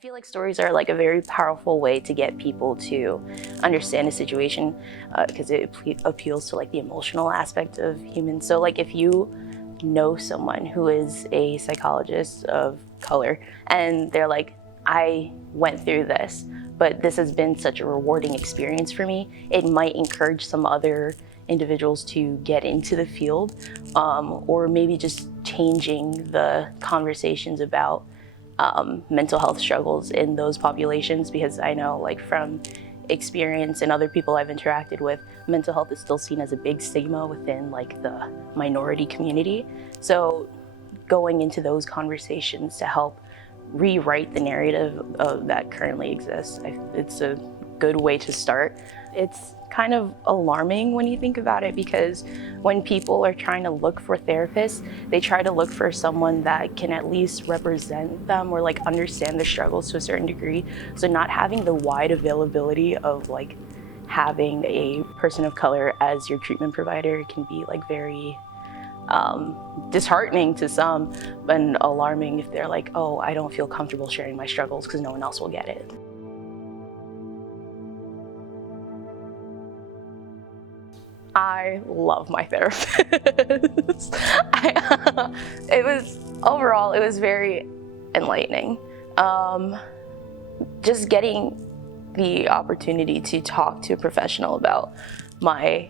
feel like stories are like a very powerful way to get people to understand a situation because it appeals to like the emotional aspect of humans. So like if you know someone who is a psychologist of color and they're like, I went through this, but this has been such a rewarding experience for me, it might encourage some other individuals to get into the field, or maybe just changing the conversations about mental health struggles in those populations, because I know like from experience and other people I've interacted with, mental health is still seen as a big stigma within like the minority community. So going into those conversations to help rewrite the narrative that currently exists, it's a good way to start. It's kind of alarming when you think about it, because when people are trying to look for therapists, they try to look for someone that can at least represent them or like understand their struggles to a certain degree. So not having the wide availability of like having a person of color as your treatment provider can be like very disheartening to some, but alarming if they're like, oh, I don't feel comfortable sharing my struggles because no one else will get it. I love my therapist. Overall, it was very enlightening. Just getting the opportunity to talk to a professional about my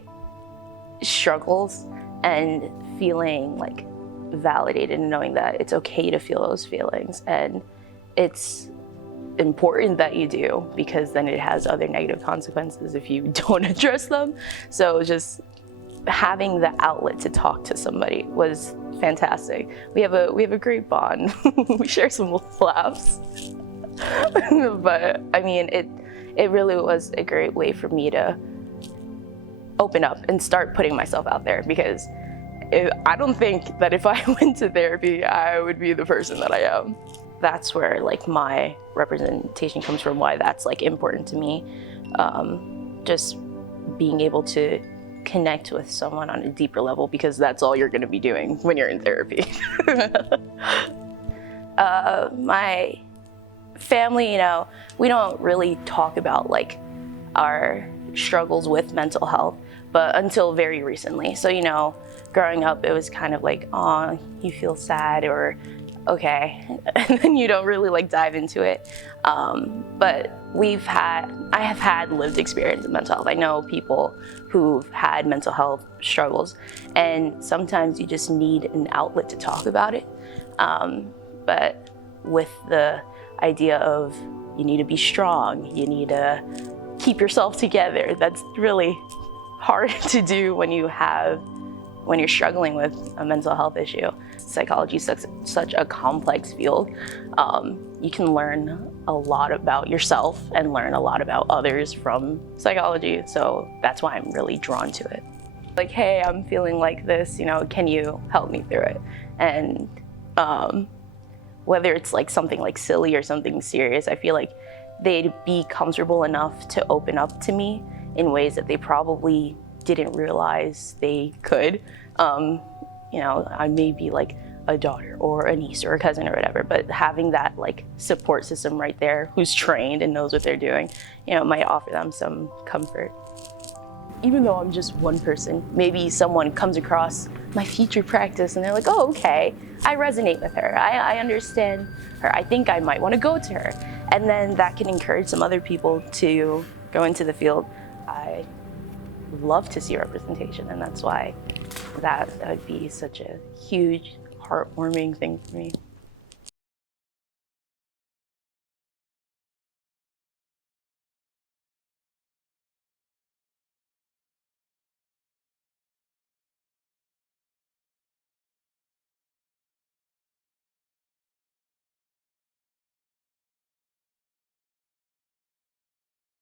struggles and feeling like validated and knowing that it's okay to feel those feelings, and it's important that you do, because then it has other negative consequences if you don't address them. So just having the outlet to talk to somebody was fantastic. We have a great bond. We share some laughs. But I mean, it really was a great way for me to open up and start putting myself out there, because I don't think that if I went to therapy, I would be the person that I am. That's where like my representation comes from, why that's like important to me. Just being able to connect with someone on a deeper level, because that's all you're going to be doing when you're in therapy. My family, we don't really talk about like our struggles with mental health, but until very recently. So, growing up, it was kind of like, oh, you feel sad, or okay, and then you don't really like dive into it. But I have had lived experience in mental health. I know people who've had mental health struggles, and sometimes you just need an outlet to talk about it. But with the idea of you need to be strong, you need to keep yourself together, that's really hard to do when you're struggling with a mental health issue. Psychology is such a complex field. You can learn a lot about yourself and learn a lot about others from psychology. So that's why I'm really drawn to it. Like, hey, I'm feeling like this, can you help me through it? And whether it's like something like silly or something serious, I feel like they'd be comfortable enough to open up to me in ways that they probably didn't realize they could. I may be like a daughter or a niece or a cousin or whatever, but having that like support system right there who's trained and knows what they're doing, might offer them some comfort. Even though I'm just one person, maybe someone comes across my future practice and they're like, oh, okay, I resonate with her. I understand her. I think I might want to go to her. And then that can encourage some other people to go into the field. I love to see representation, and that's why that would be such a huge, heartwarming thing for me.